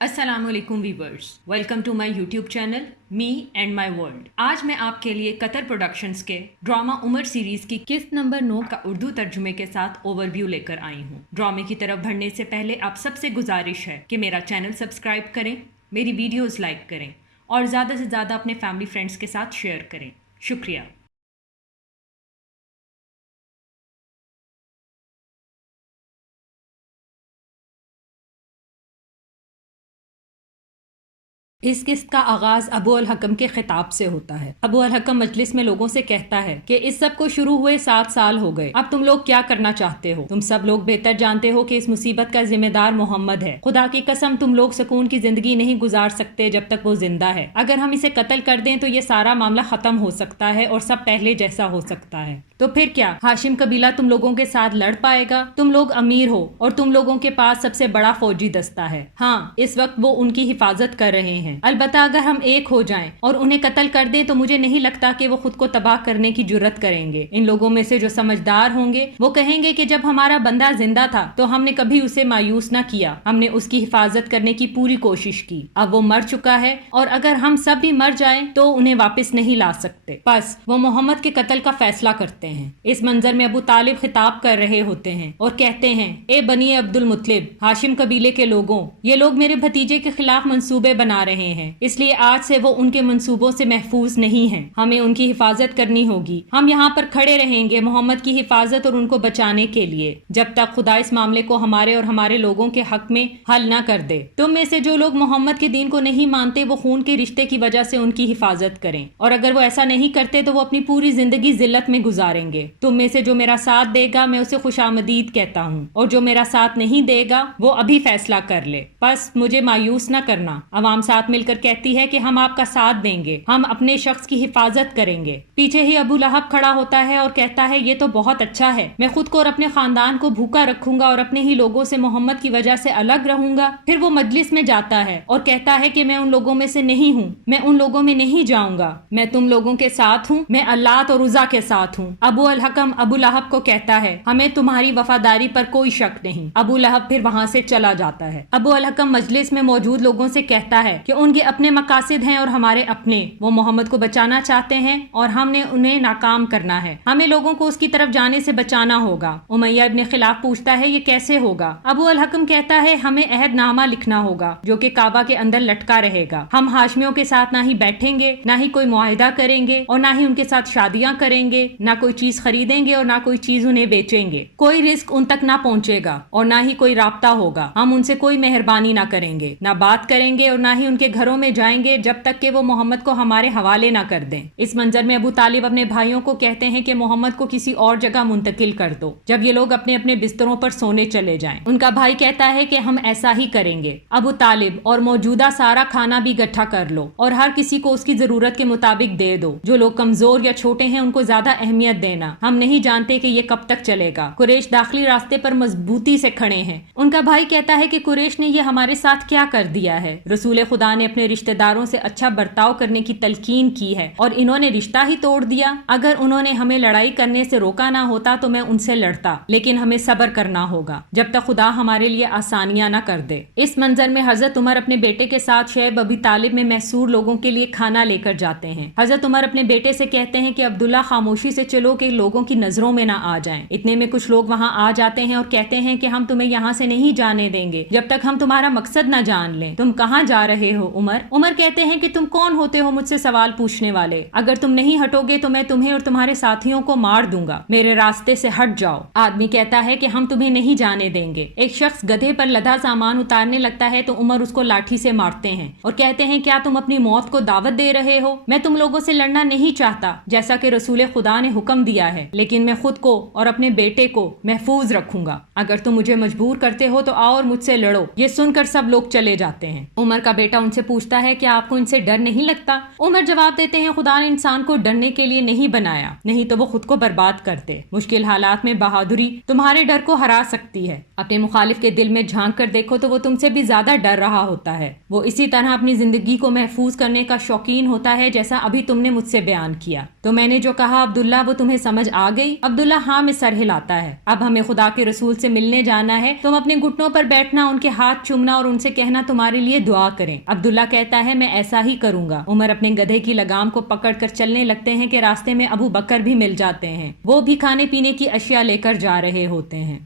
السلام علیکم viewers, welcome to my YouTube channel me and my world. آج میں آپ کے لیے قطر پروڈکشنز کے ڈرامہ عمر سیریز کی قسط نمبر 9 کا اردو ترجمے کے ساتھ اوور ویو لے کر آئی ہوں۔ ڈرامے کی طرف بڑھنے سے پہلے آپ سب سے گزارش ہے کہ میرا چینل سبسکرائب کریں، میری ویڈیوز لائک کریں اور زیادہ سے زیادہ اپنے فیملی فرینڈز کے ساتھ شیئر کریں۔ شکریہ۔ اس قسط کا آغاز ابو الحکم کے خطاب سے ہوتا ہے۔ ابو الحکم مجلس میں لوگوں سے کہتا ہے کہ اس سب کو شروع ہوئے 7 سال ہو گئے، اب تم لوگ کیا کرنا چاہتے ہو؟ تم سب لوگ بہتر جانتے ہو کہ اس مصیبت کا ذمہ دار محمد ہے۔ خدا کی قسم تم لوگ سکون کی زندگی نہیں گزار سکتے جب تک وہ زندہ ہے۔ اگر ہم اسے قتل کر دیں تو یہ سارا معاملہ ختم ہو سکتا ہے اور سب پہلے جیسا ہو سکتا ہے۔ تو پھر کیا ہاشم قبیلہ تم لوگوں کے ساتھ لڑ پائے گا؟ تم لوگ امیر ہو اور تم لوگوں کے پاس سب سے بڑا فوجی دستہ ہے۔ ہاں، اس وقت وہ ان کی حفاظت کر رہے ہیں، البتہ اگر ہم ایک ہو جائیں اور انہیں قتل کر دیں تو مجھے نہیں لگتا کہ وہ خود کو تباہ کرنے کی جرت کریں گے۔ ان لوگوں میں سے جو سمجھدار ہوں گے وہ کہیں گے کہ جب ہمارا بندہ زندہ تھا تو ہم نے کبھی اسے مایوس نہ کیا، ہم نے اس کی حفاظت کرنے کی پوری کوشش کی۔ اب وہ مر چکا ہے اور اگر ہم سب بھی مر جائیں تو انہیں واپس نہیں لا سکتے، بس وہ محمد کے قتل کا فیصلہ کرتے ہیں۔ اس منظر میں ابو طالب خطاب کر رہے ہوتے ہیں اور کہتے ہیں، اے بنی عبد المطلب، ہاشم قبیلے کے لوگوں، یہ لوگ میرے بھتیجے کے خلاف منصوبے بنا رہے ہیں، اس لیے آج سے وہ ان کے منصوبوں سے محفوظ نہیں ہیں۔ ہمیں ان کی حفاظت کرنی ہوگی۔ ہم یہاں پر کھڑے رہیں گے محمد کی حفاظت اور ان کو بچانے کے لیے جب تک خدا اس معاملے کو ہمارے اور ہمارے لوگوں کے حق میں حل نہ کر دے۔ تم میں سے جو لوگ محمد کے دین کو نہیں مانتے وہ خون کے رشتے کی وجہ سے ان کی حفاظت کریں، اور اگر وہ ایسا نہیں کرتے تو وہ اپنی پوری زندگی ذلت میں گزاریں گے۔ تم میں سے جو میرا ساتھ دے گا میں اسے خوش آمدید کہتا ہوں، اور جو میرا ساتھ نہیں دے گا وہ ابھی فیصلہ کر لے، بس مجھے مایوس نہ کرنا۔ عوام ساتھ مل کر کہتی ہے کہ ہم آپ کا ساتھ دیں گے، ہم اپنے شخص کی حفاظت کریں گے۔ پیچھے ہی ابو لہب کھڑا ہوتا ہے اور کہتا ہے، یہ تو بہت اچھا ہے، میں خود کو اور اپنے خاندان کو بھوکا رکھوں گا اور اپنے ہی لوگوں سے محمد کی وجہ سے الگ رہوں گا۔ پھر وہ مجلس میں جاتا ہے اور کہتا ہے کہ میں ان لوگوں میں سے نہیں ہوں، میں ان لوگوں میں نہیں جاؤں گا، میں تم لوگوں کے ساتھ ہوں، میں اللات اور عزا کے ساتھ ہوں۔ ابو الحکم ابو لہب کو کہتا ہے، ہمیں تمہاری وفاداری پر کوئی شک نہیں۔ ابو لہب پھر وہاں سے چلا جاتا ہے۔ ابو الحکم مجلس میں موجود لوگوں سے کہتا ہے کہ ان کے اپنے مقاصد ہیں اور ہمارے اپنے، وہ محمد کو بچانا چاہتے ہیں اور ہم نے انہیں ناکام کرنا ہے، ہمیں لوگوں کو اس کی طرف جانے سے بچانا ہوگا۔ امیہ ابن خلاف پوچھتا ہے، یہ کیسے ہوگا؟ ابو الحکم کہتا ہے، ہمیں عہد نامہ لکھنا ہوگا جو کہ کعبہ کے اندر لٹکا رہے گا۔ ہم ہاشمیوں کے ساتھ نہ ہی بیٹھیں گے، نہ ہی کوئی معاہدہ کریں گے اور نہ ہی ان کے ساتھ شادیاں کریں گے، نہ کوئی چیز خریدیں گے اور نہ کوئی چیز انہیں بیچیں گے، کوئی رزق ان تک نہ پہنچے گا اور نہ ہی کوئی رابطہ ہوگا، ہم ان سے کوئی مہربانی نہ کریں گے، نہ بات کریں گے اور نہ ہی ان کے گھروں میں جائیں گے جب تک کہ وہ محمد کو ہمارے حوالے نہ کر دیں۔ اس منظر میں ابو طالب اپنے بھائیوں کو کہتے ہیں کہ محمد کو کسی اور جگہ منتقل کر دو جب یہ لوگ اپنے اپنے بستروں پر سونے چلے جائیں۔ ان کا بھائی کہتا ہے کہ ہم ایسا ہی کریں گے۔ ابو طالب، اور موجودہ سارا کھانا بھی اکٹھا کر لو اور ہر کسی کو اس کی ضرورت کے مطابق دے دو، جو لوگ کمزور یا چھوٹے ہیں ان کو زیادہ اہمیت دینا، ہم نہیں جانتے کہ یہ کب تک چلے گا۔ قریش داخلی راستے پر مضبوطی سے کھڑے ہیں۔ ان کا بھائی کہتا ہے کہ قریش نے یہ ہمارے ساتھ کیا کر دیا ہے؟ رسول خدا نے اپنے رشتہ داروں سے اچھا برتاؤ کرنے کی تلقین کی ہے اور انہوں نے رشتہ ہی توڑ دیا۔ اگر انہوں نے ہمیں لڑائی کرنے سے روکا نہ ہوتا تو میں ان سے لڑتا، لیکن ہمیں صبر کرنا ہوگا جب تک خدا ہمارے لیے آسانیاں نہ کر دے۔ اس منظر میں حضرت عمر اپنے بیٹے کے ساتھ شعیب ابی طالب میں محصور لوگوں کے لیے کھانا لے کر جاتے ہیں۔ حضرت عمر اپنے بیٹے سے کہتے ہیں کہ عبداللہ خاموشی سے چلو کہ لوگوں کی نظروں میں نہ آ جائیں۔ اتنے میں کچھ لوگ وہاں آ جاتے ہیں اور کہتے ہیں کہ ہم تمہیں یہاں سے نہیں جانے دیں گے جب تک ہم تمہارا مقصد نہ جان لیں۔ تم کہاں جا رہے ہو عمر؟ عمر کہتے ہیں کہ تم کون ہوتے ہو مجھ سے سوال پوچھنے والے؟ اگر تم نہیں ہٹو گے تو میں تمہیں اور تمہارے ساتھیوں کو مار دوں گا، میرے راستے سے ہٹ جاؤ۔ آدمی کہتا ہے کہ ہم تمہیں نہیں جانے دیں گے۔ ایک شخص گدھے پر لدا سامان اتارنے لگتا ہے تو عمر اس کو لاٹھی سے مارتے ہیں اور کہتے ہیں، کیا تم اپنی موت کو دعوت دے رہے ہو؟ میں تم لوگوں سے لڑنا نہیں چاہتا جیسا کہ رسول خدا نے حکم دیا ہے، لیکن میں خود کو اور اپنے بیٹے کو محفوظ رکھوں گا۔ اگر تم مجھے مجبور کرتے ہو تو آؤ اور مجھ سے لڑو۔ یہ سن کر سب لوگ چلے جاتے ہیں۔ عمر کا بیٹا ان سے سے پوچھتا ہے کہ آپ کو ان سے ڈر نہیں لگتا؟ عمر جواب دیتے ہیں خدا نے انسان کو ڈرنے کے لیے نہیں بنایا، نہیں تو وہ خود کو برباد کرتے۔ مشکل حالات میں بہادری تمہارے ڈر کو ہرا سکتی ہے۔ اپنے مخالف کے دل میں جھانک کر دیکھو تو وہ تم سے بھی زیادہ ڈر رہا ہوتا ہے۔ وہ اسی طرح اپنی زندگی کو محفوظ کرنے کا شوقین ہوتا ہے جیسا ابھی تم نے مجھ سے بیان کیا۔ تو میں نے جو کہا عبداللہ وہ تمہیں سمجھ آ گئی؟ عبداللہ ہاں میں سر ہلاتا ہے۔ اب ہمیں خدا کے رسول سے ملنے جانا ہے، تم اپنے گھٹنوں پر بیٹھنا، ان کے ہاتھ چومنا اور ان سے کہنا تمہارے لیے دعا کریں۔ عبداللہ کہتا ہے میں ایسا ہی کروں گا۔ عمر اپنے گدھے کی لگام کو پکڑ کر چلنے لگتے ہیں کہ راستے میں ابو بکر بھی مل جاتے ہیں، وہ بھی کھانے پینے کی اشیاء لے کر جا رہے ہوتے ہیں۔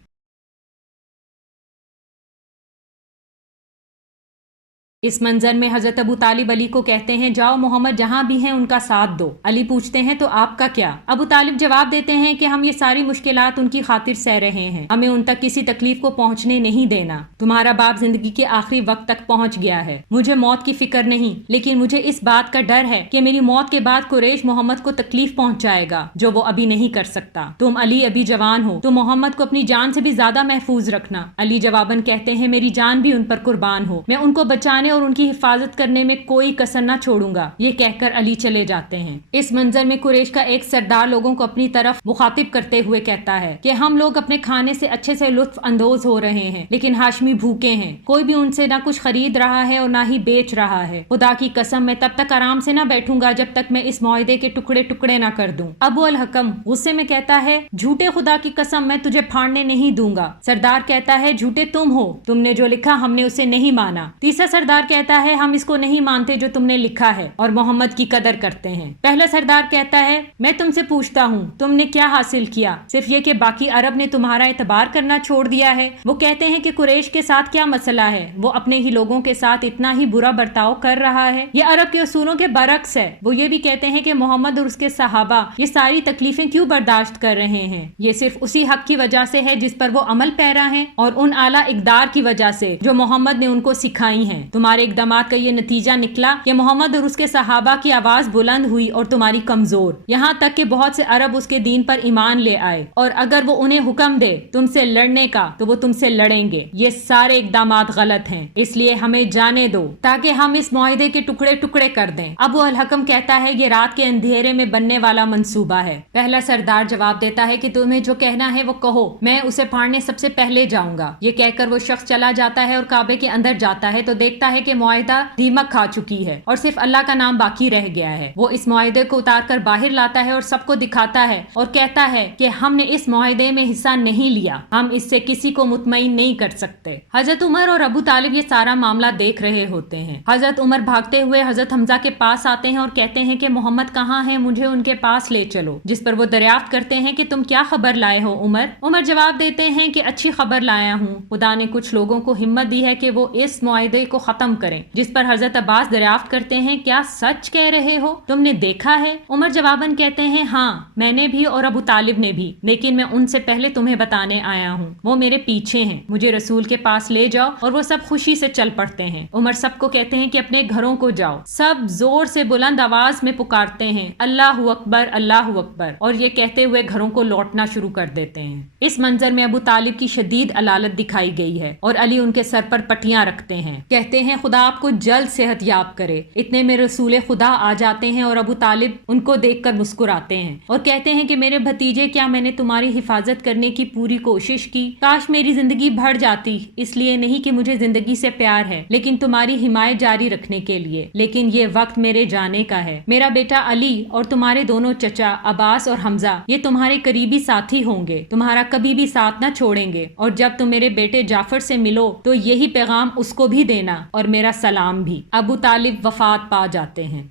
اس منظر میں حضرت ابو طالب علی کو کہتے ہیں جاؤ محمد جہاں بھی ہیں ان کا ساتھ دو۔ علی پوچھتے ہیں تو آپ کا کیا؟ ابو طالب جواب دیتے ہیں کہ ہم یہ ساری مشکلات ان کی خاطر سہ رہے ہیں، ہمیں ان تک کسی تکلیف کو پہنچنے نہیں دینا۔ تمہارا باپ زندگی کے آخری وقت تک پہنچ گیا ہے، مجھے موت کی فکر نہیں، لیکن مجھے اس بات کا ڈر ہے کہ میری موت کے بعد قریش محمد کو تکلیف پہنچائے گا جو وہ ابھی نہیں کر سکتا۔ تم علی ابھی جوان ہو تو محمد کو اپنی جان سے بھی زیادہ محفوظ رکھنا۔ علی جواباً کہتے ہیں میری جان بھی ان پر قربان ہو، میں ان کو بچانے اور ان کی حفاظت کرنے میں کوئی کسر نہ چھوڑوں گا۔ یہ کہہ کر علی چلے جاتے ہیں۔ اس منظر میں قریش کا ایک سردار لوگوں کو اپنی طرف مخاطب کرتے ہوئے کہتا ہے کہ ہم لوگ اپنے کھانے سے اچھے سے لطف اندوز ہو رہے ہیں، لیکن ہاشمی بھوکے ہیں، کوئی بھی ان سے نہ کچھ خرید رہا ہے اور نہ ہی بیچ رہا ہے۔ خدا کی قسم میں تب تک آرام سے نہ بیٹھوں گا جب تک میں اس معاہدے کے ٹکڑے ٹکڑے نہ کر دوں۔ ابو الحکم غصے میں کہتا ہے جھوٹے خدا کی قسم میں تجھے پھاڑنے نہیں دوں گا۔ سردار کہتا ہے جھوٹے تم ہو، تم نے جو لکھا ہم نے اسے نہیں مانا۔ تیسرا سردار کہتا ہے ہم اس کو نہیں مانتے جو تم نے لکھا ہے اور محمد کی قدر کرتے ہیں۔ پہلا سردار کہتا ہے میں تم سے پوچھتا ہوں تم نے کیا حاصل کیا؟ صرف یہ کہ باقی عرب نے تمہارا اعتبار کرنا چھوڑ دیا ہے۔ وہ کہتے ہیں کہ قریش کے ساتھ کیا مسئلہ ہے، وہ اپنے ہی لوگوں کے ساتھ اتنا ہی برا برتاؤ کر رہا ہے، یہ عرب کے اصولوں کے برعکس ہے۔ وہ یہ بھی کہتے ہیں کہ محمد اور اس کے صحابہ یہ ساری تکلیفیں کیوں برداشت کر رہے ہیں، یہ صرف اسی حق کی وجہ سے ہے جس پر وہ عمل پیرا ہیں اور ان اعلیٰ اقدار کی وجہ سے جو محمد نے ان کو سکھائی ہیں۔ تمہارے اقدامات کا یہ نتیجہ نکلا کہ محمد اور اس کے صحابہ کی آواز بلند ہوئی اور تمہاری کمزور، یہاں تک کہ بہت سے عرب اس کے دین پر ایمان لے آئے، اور اگر وہ انہیں حکم دے تم سے لڑنے کا تو وہ تم سے لڑیں گے۔ یہ سارے اقدامات غلط ہیں، اس لیے ہمیں جانے دو تاکہ ہم اس معاہدے کے ٹکڑے ٹکڑے کر دیں۔ ابو الحکم کہتا ہے یہ رات کے اندھیرے میں بننے والا منصوبہ ہے۔ پہلا سردار جواب دیتا ہے کہ تمہیں جو کہنا ہے وہ کہو، میں اسے پھاڑنے سب سے پہلے جاؤں گا۔ یہ کہہ کر وہ شخص چلا جاتا ہے اور کعبے کے اندر جاتا ہے تو دیکھتا ہے کہ معاہدہ دیمک کھا چکی ہے اور صرف اللہ کا نام باقی رہ گیا ہے۔ وہ اس معاہدے کو اتار کر باہر لاتا ہے اور سب کو دکھاتا ہے اور کہتا ہے کہ ہم نے اس معاہدے میں حصہ نہیں لیا، ہم اس سے کسی کو مطمئن نہیں کر سکتے۔ حضرت عمر اور ابو طالب یہ سارا معاملہ دیکھ رہے ہوتے ہیں۔ حضرت عمر بھاگتے ہوئے حضرت حمزہ کے پاس آتے ہیں اور کہتے ہیں کہ محمد کہاں ہے، مجھے ان کے پاس لے چلو۔ جس پر وہ دریافت کرتے ہیں کہ تم کیا خبر لائے ہو عمر؟ عمر جواب دیتے ہیں کہ اچھی خبر لایا ہوں، خدا نے کچھ لوگوں کو ہمت دی ہے کہ وہ اس معاہدے کو ختم کریں۔ جس پر حضرت عباس دریافت کرتے ہیں کیا سچ کہہ رہے ہو، تم نے دیکھا ہے؟ عمر جواباً کہتے ہیں ہاں میں نے بھی اور ابو طالب نے بھی، لیکن میں ان سے پہلے تمہیں بتانے آیا ہوں، وہ میرے پیچھے ہیں، مجھے رسول کے پاس لے جاؤ۔ اور وہ سب خوشی سے چل پڑتے ہیں۔ عمر سب کو کہتے ہیں کہ اپنے گھروں کو جاؤ۔ سب زور سے بلند آواز میں پکارتے ہیں اللہ اکبر اللہ اکبر، اور یہ کہتے ہوئے گھروں کو لوٹنا شروع کر دیتے ہیں۔ اس منظر میں ابو طالب کی شدید علالت دکھائی گئی ہے اور علی ان کے سر پر پٹیاں رکھتے ہیں، کہتے ہیں خدا آپ کو جلد صحت یاب کرے۔ اتنے میں رسول خدا آ جاتے ہیں اور ابو طالب ان کو دیکھ کر مسکراتے ہیں اور کہتے ہیں کہ میرے بھتیجے کیا میں نے تمہاری حفاظت کرنے کی پوری کوشش کی؟ کاش میری زندگی بڑھ جاتی، اس لیے نہیں کہ مجھے زندگی سے پیار ہے لیکن تمہاری حمایت جاری رکھنے کے لیے، لیکن یہ وقت میرے جانے کا ہے۔ میرا بیٹا علی اور تمہارے دونوں چچا عباس اور حمزہ یہ تمہارے قریبی ساتھی ہوں گے، تمہارا کبھی بھی ساتھ نہ چھوڑیں گے، اور جب تم میرے بیٹے جعفر سے ملو تو یہی پیغام اس کو بھی دینا اور میرا سلام بھی۔ ابو طالب وفات پا جاتے ہیں۔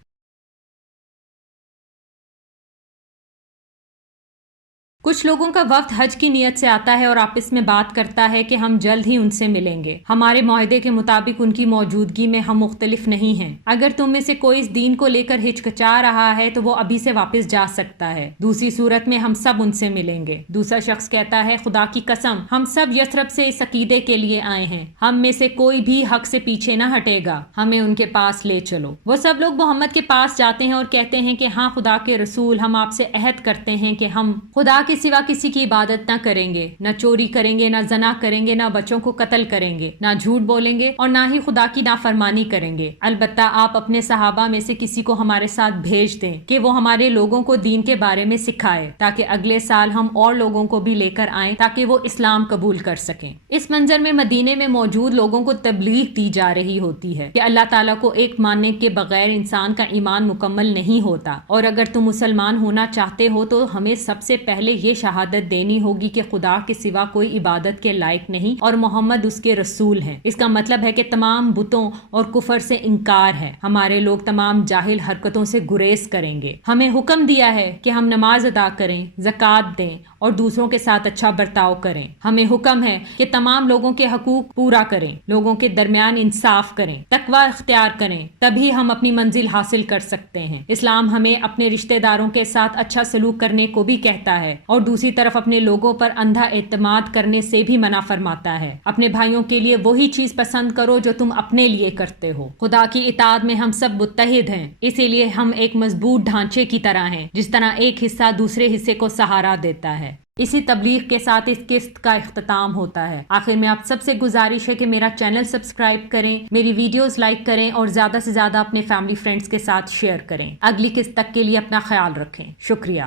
کچھ لوگوں کا وفد حج کی نیت سے آتا ہے اور آپس میں بات کرتا ہے کہ ہم جلد ہی ان سے ملیں گے، ہمارے معاہدے کے مطابق ان کی موجودگی میں ہم مختلف نہیں ہیں، اگر تم میں سے کوئی اس دین کو لے کر ہچکچا رہا ہے تو وہ ابھی سے واپس جا سکتا ہے، دوسری صورت میں ہم سب ان سے ملیں گے۔ دوسرا شخص کہتا ہے خدا کی قسم ہم سب یثرب سے اس عقیدے کے لیے آئے ہیں، ہم میں سے کوئی بھی حق سے پیچھے نہ ہٹے گا، ہمیں ان کے پاس لے چلو۔ وہ سب لوگ محمد کے پاس جاتے ہیں اور کہتے ہیں کہ ہاں خدا کے رسول، ہم آپ سے عہد کرتے ہیں کہ ہم خدا کے کے سوا کسی کی عبادت نہ کریں گے، نہ چوری کریں گے، نہ زنا کریں گے، نہ بچوں کو قتل کریں گے، نہ جھوٹ بولیں گے اور نہ ہی خدا کی نافرمانی کریں گے۔ البتہ آپ اپنے صحابہ میں سے کسی کو ہمارے ساتھ بھیج دیں کہ وہ ہمارے لوگوں کو دین کے بارے میں سکھائے، تاکہ اگلے سال ہم اور لوگوں کو بھی لے کر آئیں تاکہ وہ اسلام قبول کر سکیں۔ اس منظر میں مدینے میں موجود لوگوں کو تبلیغ دی جا رہی ہوتی ہے کہ اللہ تعالیٰ کو ایک ماننے کے بغیر انسان کا ایمان مکمل نہیں ہوتا، اور اگر تم مسلمان ہونا چاہتے ہو تو ہمیں سب سے پہلے یہ شہادت دینی ہوگی کہ خدا کے سوا کوئی عبادت کے لائق نہیں اور محمد اس کے رسول ہیں۔ اس کا مطلب ہے کہ تمام بتوں اور کفر سے انکار ہے۔ ہمارے لوگ تمام جاہل حرکتوں سے گریز کریں گے۔ ہمیں حکم دیا ہے کہ ہم نماز ادا کریں، زکوٰۃ دیں اور دوسروں کے ساتھ اچھا برتاؤ کریں۔ ہمیں حکم ہے کہ تمام لوگوں کے حقوق پورا کریں، لوگوں کے درمیان انصاف کریں، تقوی اختیار کریں، تبھی ہم اپنی منزل حاصل کر سکتے ہیں۔ اسلام ہمیں اپنے رشتہ داروں کے ساتھ اچھا سلوک کرنے کو بھی کہتا ہے اور دوسری طرف اپنے لوگوں پر اندھا اعتماد کرنے سے بھی منع فرماتا ہے۔ اپنے بھائیوں کے لیے وہی چیز پسند کرو جو تم اپنے لیے کرتے ہو۔ خدا کی اطاعت میں ہم سب متحد ہیں، اسی لیے ہم ایک مضبوط ڈھانچے کی طرح ہیں، جس طرح ایک حصہ دوسرے حصے کو سہارا دیتا ہے۔ اسی تبلیغ کے ساتھ اس قسط کا اختتام ہوتا ہے۔ آخر میں آپ سب سے گزارش ہے کہ میرا چینل سبسکرائب کریں، میری ویڈیوز لائک کریں اور زیادہ سے زیادہ اپنے فیملی فرینڈز کے ساتھ شیئر کریں۔ اگلی قسط تک کے لیے اپنا خیال رکھیں۔ شکریہ۔